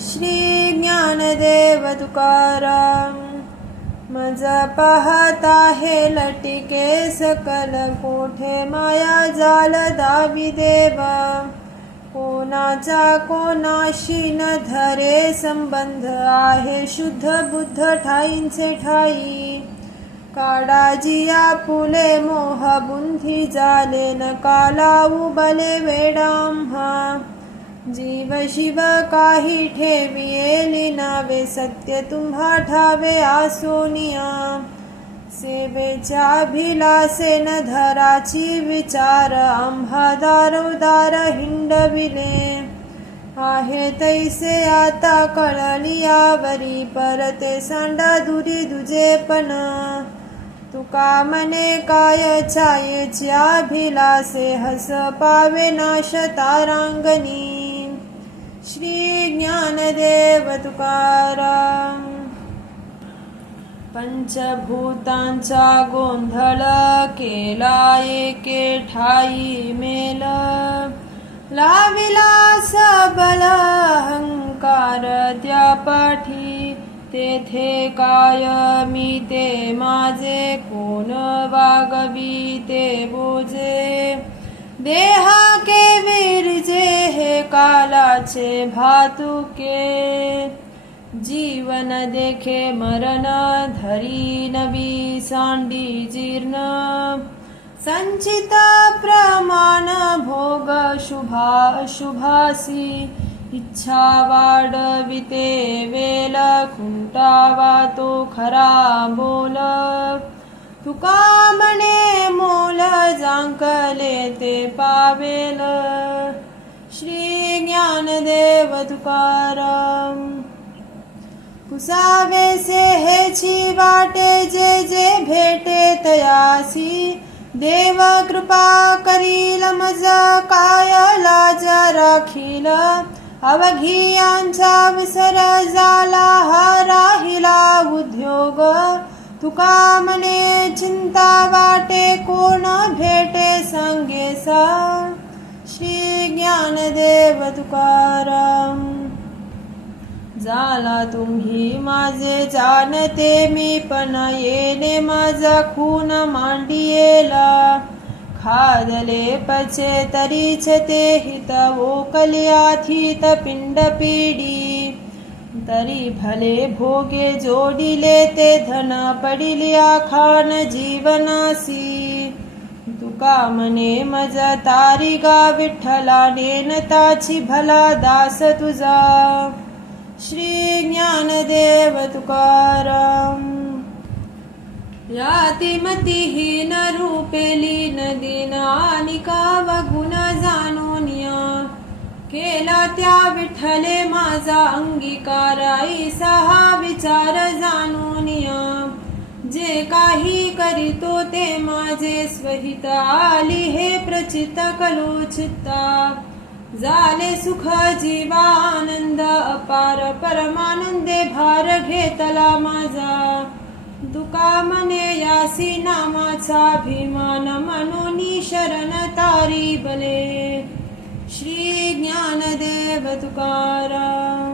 श्री ज्ञानदेव तुकाराम. मज पाहता हे लटिके सकल कोठे माया जाल दावी देव. कोणाचा कोणाशी न धरे संबंध आहे शुद्ध बुद्ध ठाईंचे ठाई. काळाजिया पुले मोह बुंधी जाले न काला उबले वेडाम्हा. जीव शिव काही ठेवियेली नावे सत्य तुम्हा ठावे आसोनिया. सेवेच्या भिलासे न धराची विचार आम्हा दारोदार हिंडविले. आहे तैसे आता कळलियावरी परते सांडा दुरी दुजेपण. तुका मने काय छायेच्या भिलासे हस पावे नाश तारांगणी. श्री ज्ञानदेव तुकाराम. पंचभूतांचा गोंधळ केला एके ठाई मेल. लाविला सबल अहंकार त्या पाठी. तेथे काय मी ते माझे कोण वागवी ते बोजे. देहा के विरजे हे कालाचे भातुके. जीवन देखे मरण धरी नवी सांडी जीर्ण. संचित प्रमाण भोग शुभासी. इच्छा वाढविते वेल खुंटावा तो खरा बोल. तुका म्हणे मोल जांकले ते पावेल. श्री ज्ञानदेव तुकाराम. कुसावेसे हेची वाटे जे जे भेटे तयासी. देव कृपा करील मज काय लाज राखील. अवघियांचा विसर झाला हा राहिला उद्योग. तुका मने चिंता वाटे कोण भेटे सांगेसा. श्री ज्ञानदेव तुकाराम. झाला तुम्ही माझे जाणते मी पण येणे माझा खून मांडियेला. खादले पचे तरीच ते हित ओकल्याथित पिंड पिडी. तरी भले भोगे जोडिले ते धन पडिल्या खान जीवनासी. तुका मने मज तारिगा विठ्ठला नेनताची भला दास तुझा. श्री ज्ञानदेव तुकाराम. यातिमतीहीन रूपेली नदीन आणि काव गुण जाणूनिया. केला त्या विठ्ठले माझा अंगीकार ऐसा हा विचार जाणूनिया. जे काही करीतो ते माझे स्वहित आली हे प्रचित कलोचित्ता. झाले सुख जीवानंद अपार परमानंदे भार घेतला माझा. तुका मने यासी नामाचा अभिमान मनोनी शरण तारी बले. श्री ज्ञानदेव तुकाराम.